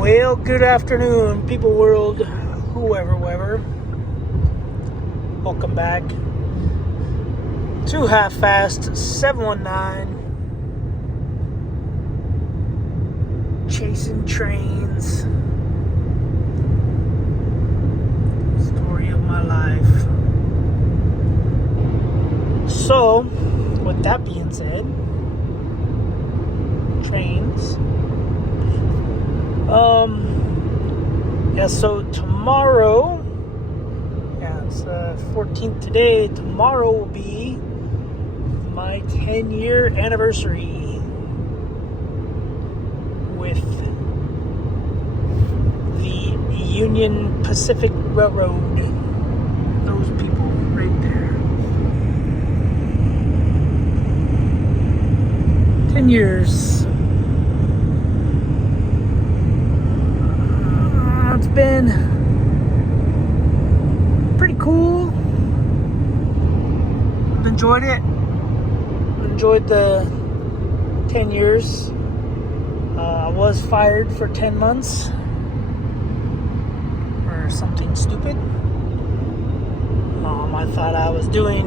Well, good afternoon, people world, whoever. Welcome back to Half Fast 719. Chasing trains. Story of my life. So, with that being said, trains. So tomorrow, it's 14th today, tomorrow will be my 10-year anniversary with the Union Pacific Railroad. Those people right there. 10 years. It's been pretty cool. I've enjoyed it. Enjoyed the 10 years. I was fired for 10 months for something stupid. I thought I was doing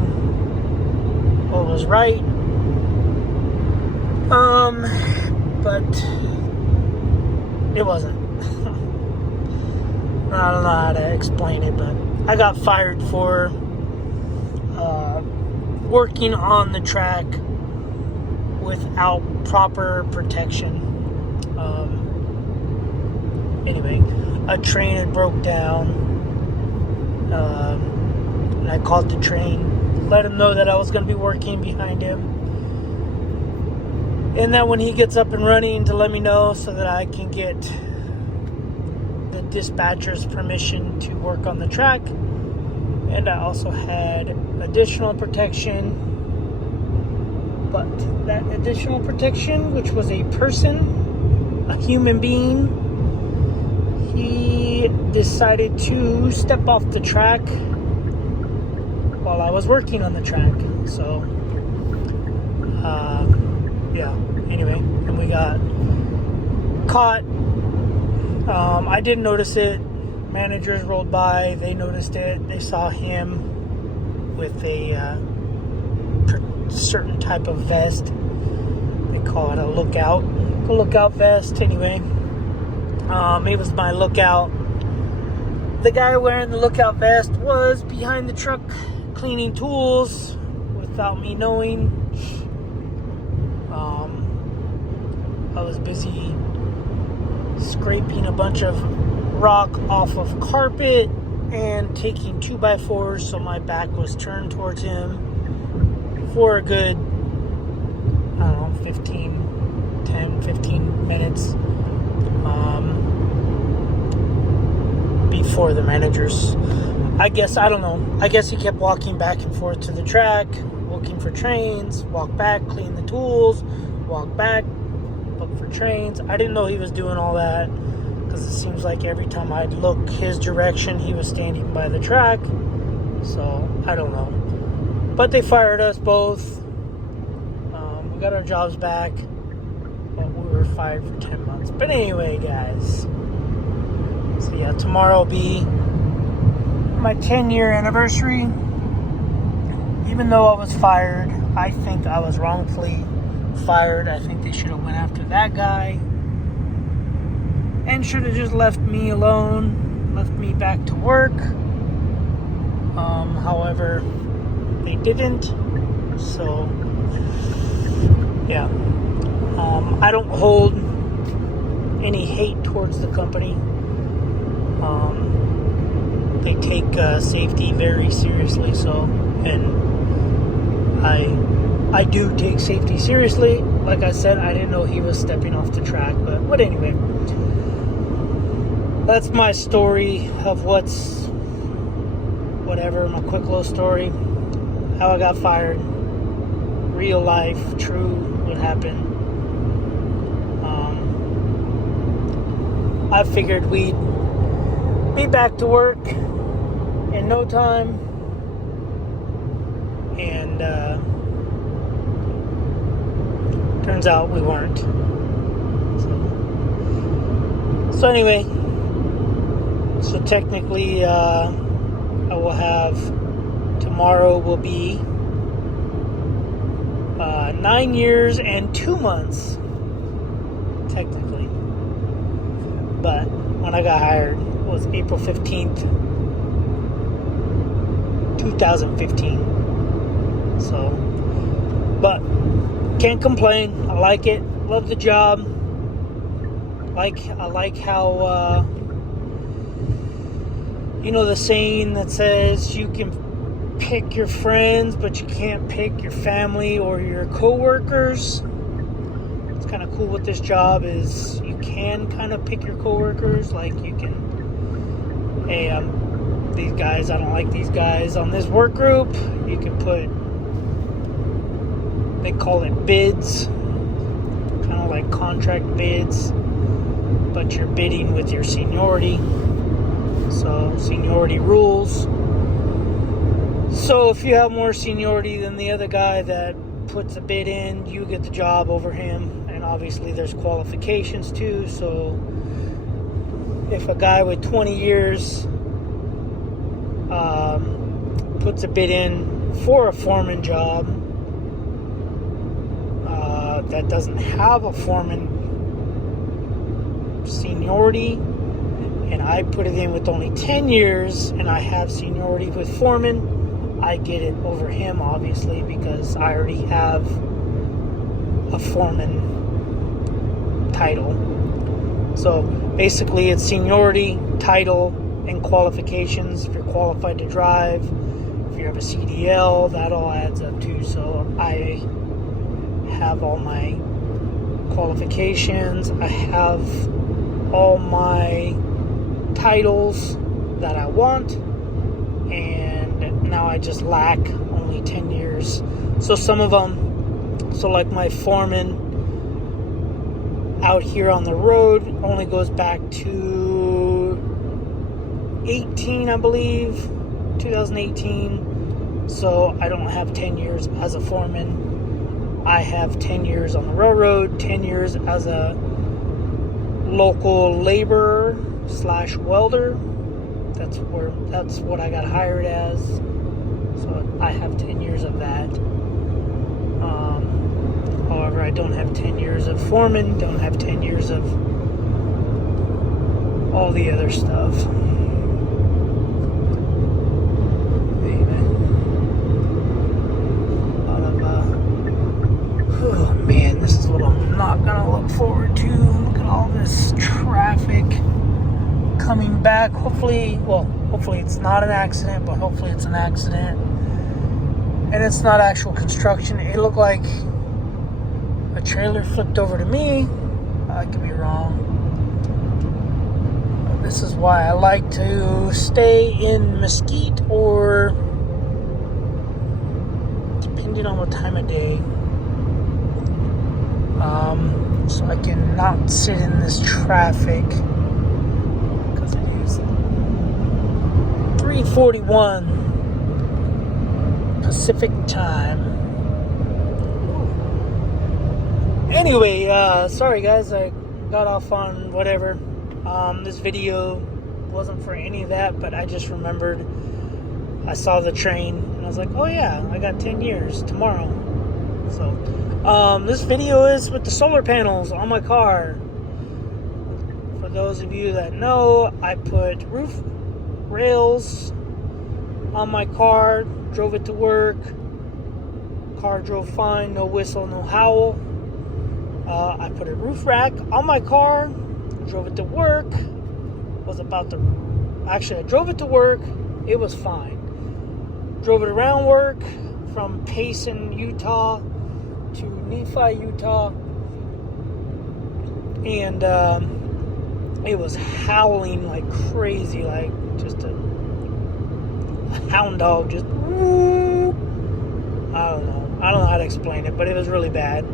what was right. But it wasn't. I don't know how to explain it, but I got fired for working on the track without proper protection. Anyway, a train had broke down, and I called the train, let him know that I was going to be working behind him, and that when he gets up and running to let me know so that I can get dispatcher's permission to work on the track. And I also had additional protection, but that additional protection, which was a person, a human being, he decided to step off the track while I was working on the track. So anyway, and we got caught. I didn't notice it. Managers rolled by. They noticed it. They saw him with a certain type of vest. They call it a lookout vest. Anyway, it was my lookout. The guy wearing the lookout vest was behind the truck cleaning tools without me knowing. I was busy scraping a bunch of rock off of carpet and taking 2x4s, so my back was turned towards him for a good, 15 minutes before the managers. I guess he kept walking back and forth to the track, looking for trains, walk back, clean the tools, walk back, look for trains. I didn't know he was doing all that, because it seems like every time I'd look his direction, he was standing by the track. So, I don't know. But they fired us both. We got our jobs back, but we were fired for 10 months. But anyway, guys. So, yeah, tomorrow will be my 10-year anniversary. Even though I was fired, I think I was wrongfully fired. I think they should have went after that guy and should have just left me alone, left me back to work. However, they didn't. So yeah, I don't hold any hate towards the company. They take safety very seriously. So, and I do take safety seriously. Like I said, I didn't know he was stepping off the track, but anyway, that's my story of my quick little story, how I got fired, real life, true, what happened. I figured we'd be back to work in no time, and turns out we weren't. So anyway, so technically I will have, tomorrow will be 9 years and 2 months, technically. But when I got hired, it was April 15th, 2015. So, but can't complain. I like it. Love the job. I like how, the saying that says you can pick your friends, but you can't pick your family or your coworkers. It's kind of cool with this job is you can kind of pick your coworkers. Like you can, hey, these guys, I don't like these guys on this work group. You can put, they call it bids, kind of like contract bids, but you're bidding with your seniority. So seniority rules. So if you have more seniority than the other guy that puts a bid in, you get the job over him. And obviously there's qualifications too. So if a guy with 20 years puts a bid in for a foreman job that doesn't have a foreman seniority, and I put it in with only 10 years and I have seniority with foreman, I get it over him, obviously, because I already have a foreman title. So basically it's seniority, title, and qualifications. If you're qualified to drive, if you have a CDL, that all adds up too. So I have all my qualifications. I have all my titles that I want, and now I just lack only 10 years. So some of them, so like my foreman out here on the road only goes back to 18, I believe, 2018. So I don't have 10 years as a foreman. I have 10 years on the railroad, 10 years as a local laborer / welder. That's what I got hired as. So I have 10 years of that. However, I don't have 10 years of foreman, don't have 10 years of all the other stuff. Oh man, this is what I'm not gonna look forward to. Look at all this traffic coming back. Hopefully it's not an accident, but hopefully it's an accident. And it's not actual construction. It looked like a trailer flipped over to me. I could be wrong. This is why I like to stay in Mesquite, or depending on what time of day. So I can not sit in this traffic, because it is 3:41 Pacific time. Anyway, sorry guys, I got off on whatever. This video wasn't for any of that, but I just remembered I saw the train and I was like, oh yeah, I got 10 years tomorrow. So this video is with the solar panels on my car. For those of you that know, I put roof rails on my car, drove it to work. Car drove fine, no whistle, no howl. I put a roof rack on my car, drove it to work. I drove it to work, it was fine. Drove it around work from Payson, Utah to Nephi, Utah, and it was howling like crazy, like just a hound dog, just I don't know how to explain it, but it was really bad.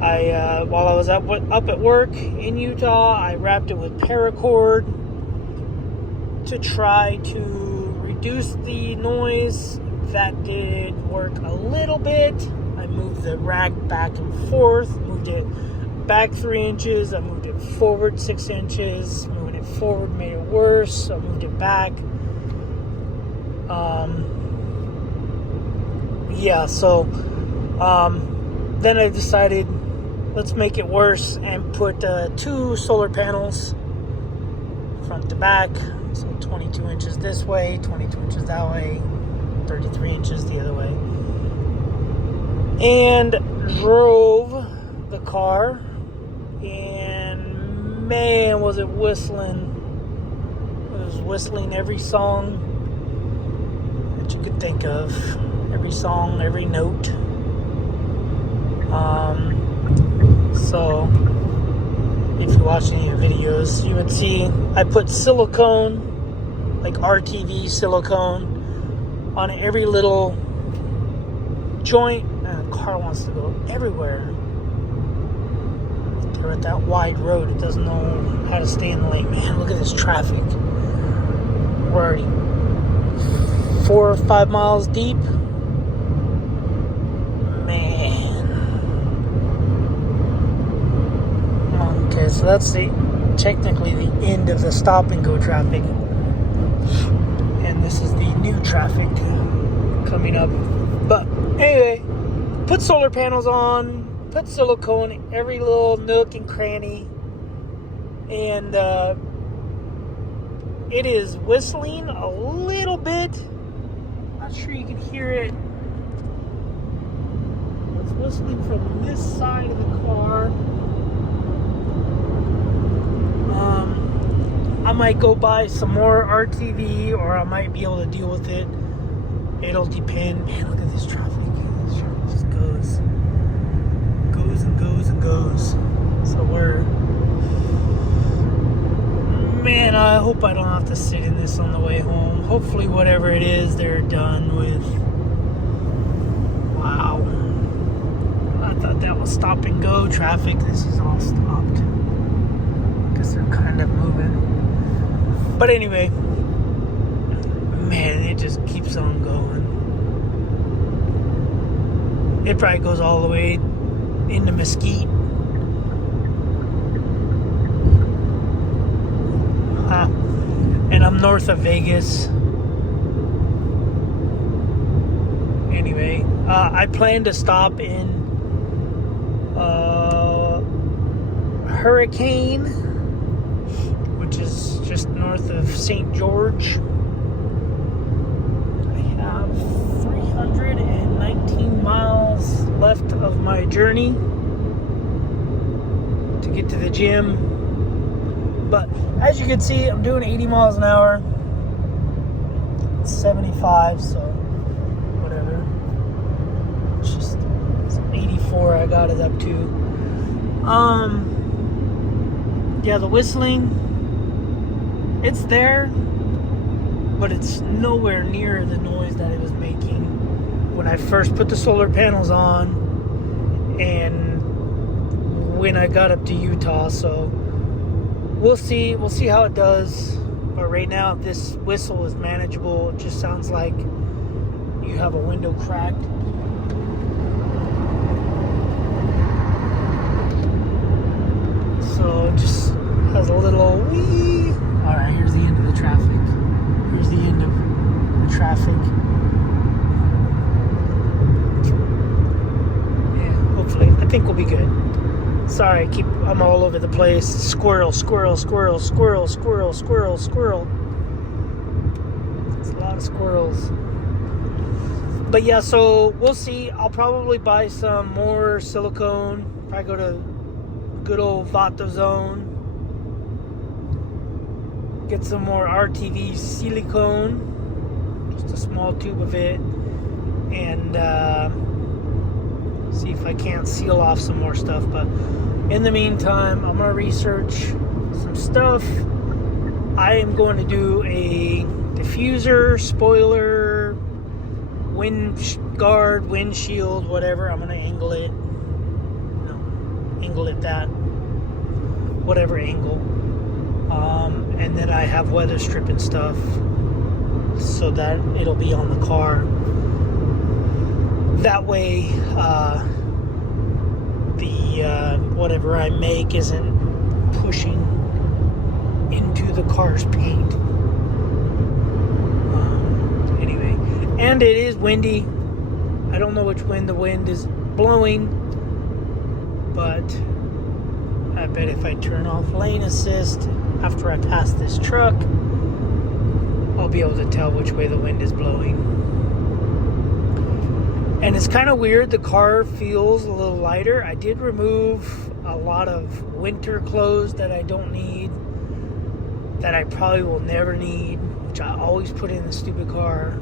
While I was up at work in Utah, I wrapped it with paracord to try to reduce the noise. That did work a little bit. I moved the rack back and forth, moved it back 3 inches, I moved it forward 6 inches. Moving it forward made it worse, so I moved it back. Then I decided, let's make it worse and put 2 solar panels front to back. So 22 inches this way, 22 inches that way, 33 inches the other way. And drove the car, and man, was it whistling. It was whistling every song that you could think of. Every song, every note. So if you watch any of the videos, you would see I put silicone, like RTV silicone, on every little joint. And the car wants to go everywhere. They're at that wide road. It doesn't know how to stay in the lane. Man, look at this traffic. We're already 4 or 5 miles deep. Man. Okay, so that's technically the end of the stop and go traffic. And this is the new traffic coming up. But anyway, put solar panels on, put silicone every little nook and cranny, and it is whistling a little bit. Not sure you can hear it. It's whistling from this side of the car. I might go buy some more RTV, or I might be able to deal with it. It'll depend. Man, look at this traffic. This traffic just goes and goes and goes. So man, I hope I don't have to sit in this on the way home. Hopefully whatever it is, they're done with. Wow. I thought that was stop and go traffic. This is all stopped. Because they're kind of moving. But anyway, man, it just keeps on going. It probably goes all the way into Mesquite. And I'm north of Vegas. Anyway, I plan to stop in Hurricane, which is just north of St. George. I have 319 miles left of my journey to get to the gym. But as you can see, I'm doing 80 miles an hour. It's 75, so whatever. It's just 84 I got it up to. Yeah, the whistling, it's there, but it's nowhere near the noise that it was making when I first put the solar panels on and when I got up to Utah. So we'll see how it does. But right now, this whistle is manageable. It just sounds like you have a window cracked. So it just has a little wee. Alright, here's the end of the traffic. Here's the end of the traffic. Yeah, hopefully. I think we'll be good. Sorry, I'm all over the place. Squirrel, squirrel, squirrel, squirrel, squirrel, squirrel, squirrel. It's a lot of squirrels. But yeah, so we'll see. I'll probably buy some more silicone. Probably go to good old VatoZone. Get some more RTV silicone. Just a small tube of it. And see if I can't seal off some more stuff. But in the meantime, I'm going to research some stuff. I am going to do a diffuser, spoiler, wind guard, windshield, whatever. I'm going to angle it. Angle it that. Whatever angle. And then I have weather stripping stuff so that it'll be on the car. That way, the whatever I make isn't pushing into the car's paint. Anyway, and it is windy. I don't know which wind the wind is blowing, but I bet if I turn off lane assist after I pass this truck, I'll be able to tell which way the wind is blowing. And it's kind of weird, the car feels a little lighter. I did remove a lot of winter clothes that I don't need, that I probably will never need, which I always put in the stupid car.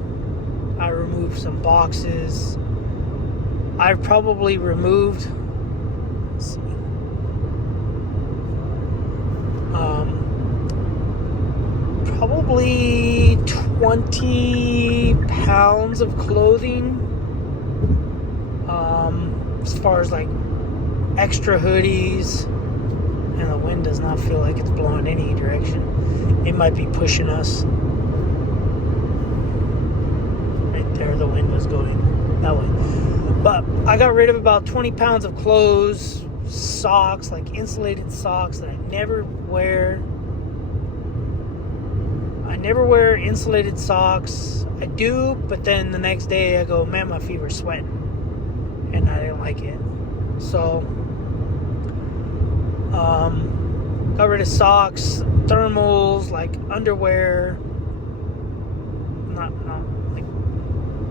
I removed some boxes. I've probably removed, let's see, probably 20 pounds of clothing, as far as like extra hoodies, and the wind does not feel like it's blowing any direction. It might be pushing us. Right there, the wind was going that way. But I got rid of about 20 pounds of clothes, socks, like insulated socks that I never wear. I never wear insulated socks. I do, but then the next day I go, man, my feet were sweating. And I didn't like it. So, got rid of socks, thermals, like underwear. Not like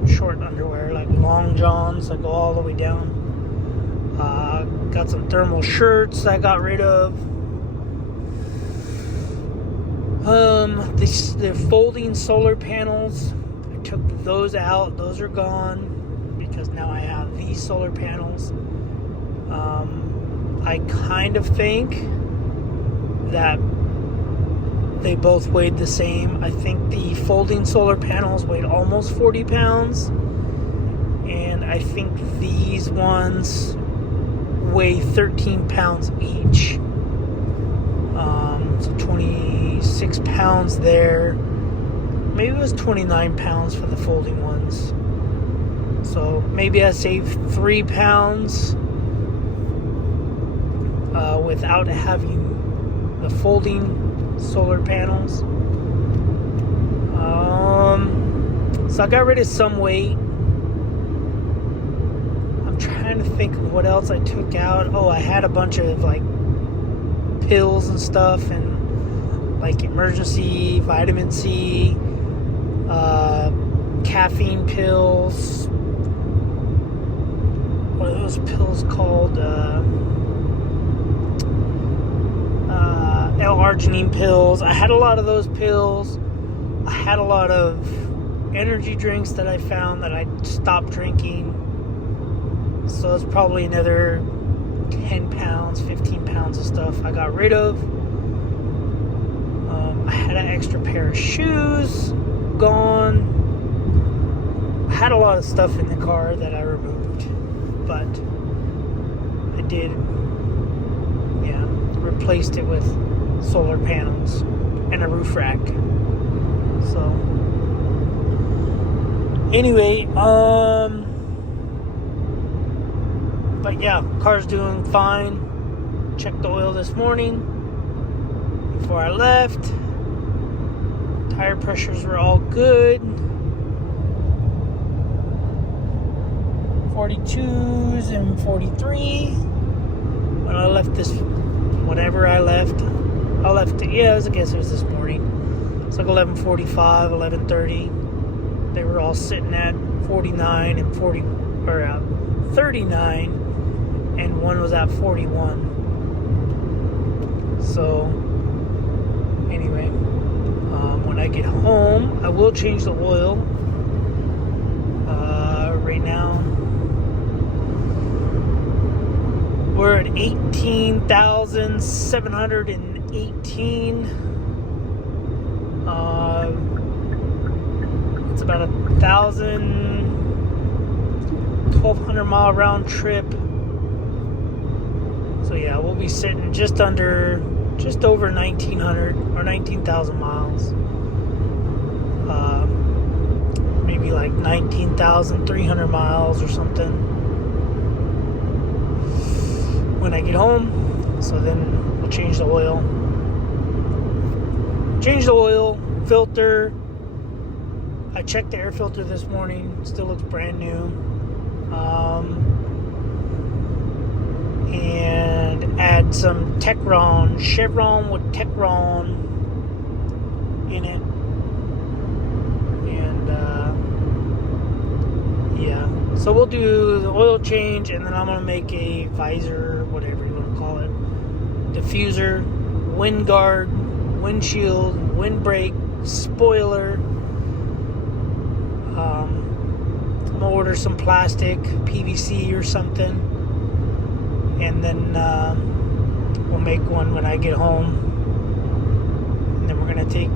short underwear, like long johns that go all the way down. Got some thermal shirts I got rid of. The folding solar panels, I took those out. Those are gone because now I have these solar panels. I kind of think that they both weighed the same. I think the folding solar panels weighed almost 40 pounds. And I think these ones weigh 13 pounds each. So 26 pounds there. Maybe it was 29 pounds for the folding ones. So maybe I saved 3 pounds without having the folding solar panels. So I got rid of some weight. I'm trying to think of what else I took out. Oh, I had a bunch of like pills and stuff, and like emergency vitamin C, caffeine pills. What are those pills called? L-arginine pills. I had a lot of those pills. I had a lot of energy drinks that I found that I stopped drinking. So it's probably another 10 pounds, 15 pounds of stuff I got rid of. I had an extra pair of shoes gone. I had a lot of stuff in the car that I removed, but I did, replaced it with solar panels and a roof rack. So anyway, but yeah, car's doing fine. Checked the oil this morning before I left. Tire pressures were all good. 42s and 43. When I left this, whenever I left, I guess it was this morning. It's like 11:45, 11:30. They were all sitting at 49 and 40, or 39, and one was at 41. So anyway, when I get home, I will change the oil. Right now, we're at 18,718. It's about 1,200 mile round trip. So yeah, we'll be sitting just over 1,900 or 19,000 miles. Maybe like 19,300 miles or something when I get home. So then we'll change the oil. Change the oil, filter. I checked the air filter this morning. Still looks brand new. And add some Techron, Chevron with Techron in it. And yeah, so we'll do the oil change, and then I'm gonna make a visor, whatever you want to call it, diffuser, wind guard, windshield, windbreak, spoiler. I'm gonna order some plastic, PVC or something, and then we'll make one when I get home. And then we're gonna take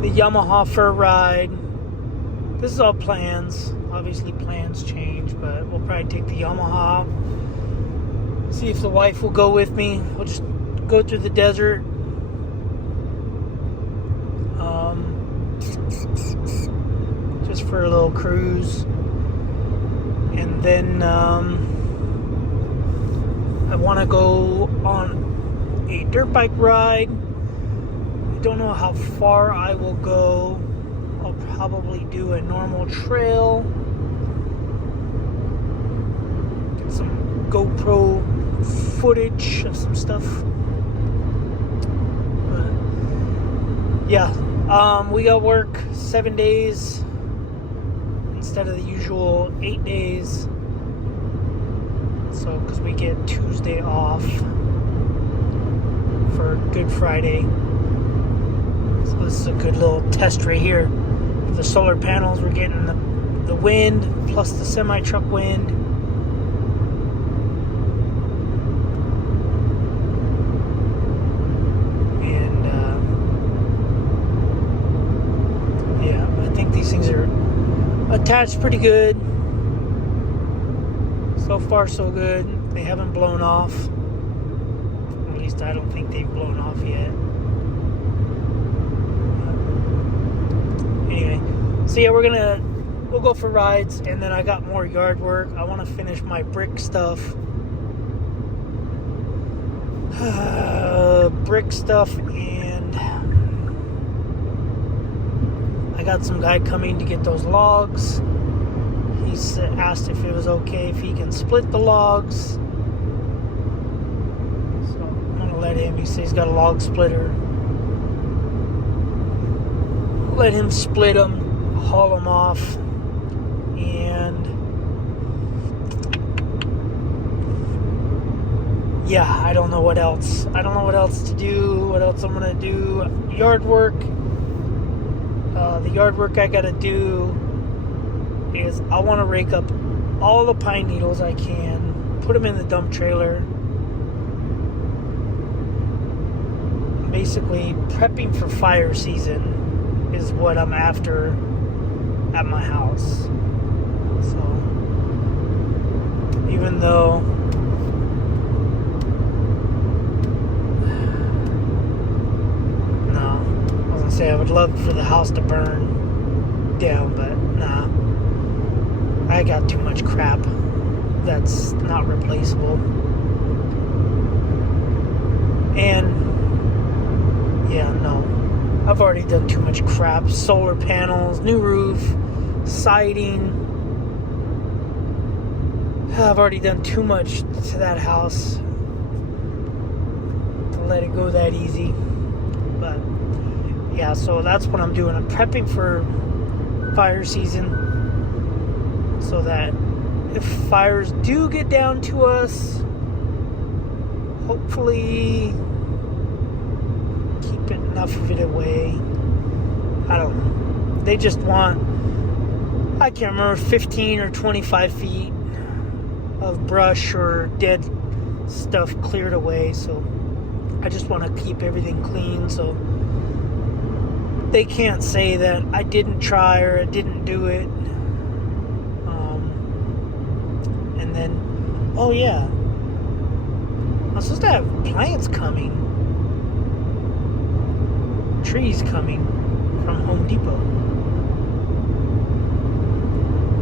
the Yamaha for a ride. This is all plans. Obviously plans change, but we'll probably take the Yamaha. See if the wife will go with me. We'll just go through the desert. Just for a little cruise. And then I want to go on a dirt bike ride. I don't know how far I will go. I'll probably do a normal trail. Get some GoPro footage of some stuff. But yeah, we got work 7 days instead of the usual 8 days. So, because we get Tuesday off for Good Friday. So this is a good little test right here. For the solar panels, we're getting the wind plus the semi-truck wind. And yeah, I think these things are attached pretty good. So far, so good. They haven't blown off. At least I don't think they've blown off yet. Anyway, so yeah, we'll go for rides, and then I got more yard work. I want to finish my brick stuff. Brick stuff, and I got some guy coming to get those logs. He asked if it was okay if he can split the logs. So I'm gonna let him. He says he's got a log splitter. Let him split them, haul them off, and yeah, I don't know what else. I don't know what else to do. What else I'm gonna do? Yard work. The yard work I gotta do is I want to rake up all the pine needles I can, put them in the dump trailer. Basically, prepping for fire season is what I'm after at my house. So, even though no, I was gonna say I would love for the house to burn down, but nah. I got too much crap that's not replaceable. And yeah, no. I've already done too much crap. Solar panels, new roof, siding. I've already done too much to that house to let it go that easy. But yeah, so that's what I'm doing. I'm prepping for fire season, so that if fires do get down to us, hopefully keep enough of it away. I don't know. They just want, I can't remember, 15 or 25 feet of brush or dead stuff cleared away. So I just want to keep everything clean, so they can't say that I didn't try or I didn't do it. And then, oh yeah, I'm supposed to have plants coming, trees coming from Home Depot.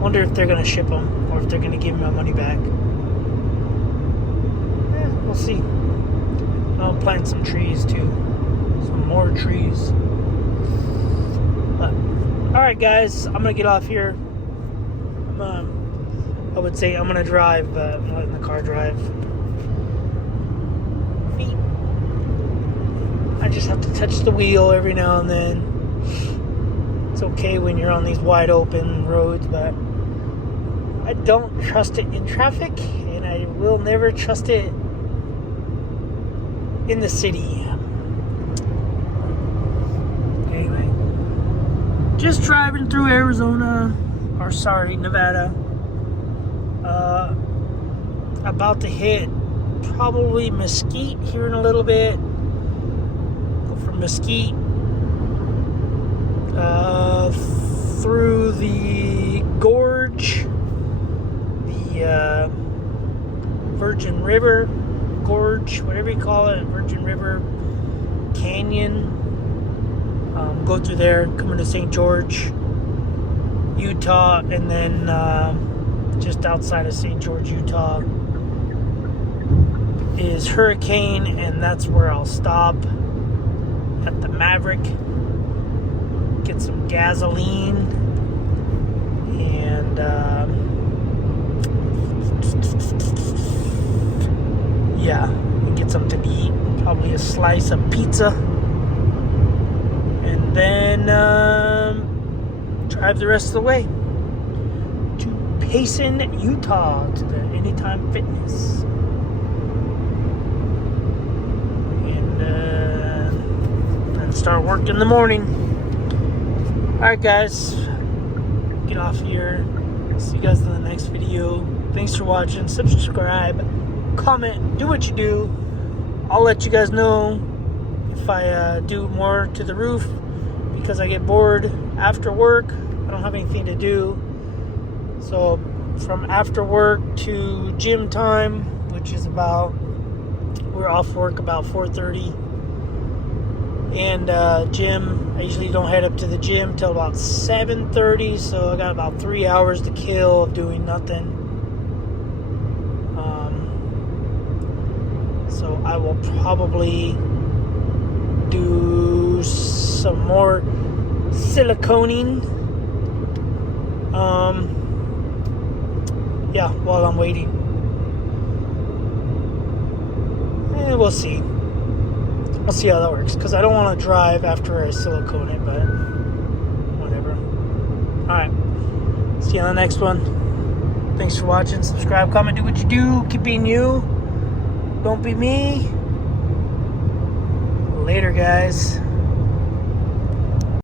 Wonder if they're gonna ship them or if they're gonna give me my money back. Yeah, we'll see. I'll plant some trees too. Some more trees. But, alright guys, I'm gonna get off here. I would say I'm gonna drive, but I'm letting the car drive. I just have to touch the wheel every now and then. It's okay when you're on these wide open roads, but I don't trust it in traffic, and I will never trust it in the city. Anyway, just driving through Arizona, or sorry, Nevada. About to hit probably Mesquite here in a little bit. Go from Mesquite through the gorge, the Virgin River Gorge, whatever you call it, Virgin River Canyon. Go through there, come into St. George, Utah, and then just outside of St. George, Utah is Hurricane, and that's where I'll stop at the Maverick, get some gasoline, and yeah, get something to eat, probably a slice of pizza, and then drive the rest of the way to Payson, Utah, to the Anytime Fitness. And start work in the morning. Alright guys, get off here. See you guys in the next video. Thanks for watching. Subscribe, comment, do what you do. I'll let you guys know if I do more to the roof, because I get bored after work. I don't have anything to do. So from after work to gym time, which is about, we're off work about 4:30, and gym, I usually don't head up to the gym till about 7:30, so I got about 3 hours to kill of doing nothing. So I will probably do some more siliconing yeah, while I'm waiting. We'll see. I'll see how that works, because I don't want to drive after I silicone it, but whatever. Alright, see you on the next one. Thanks for watching. Subscribe, comment, do what you do. Keep being you. Don't be me. Later, guys.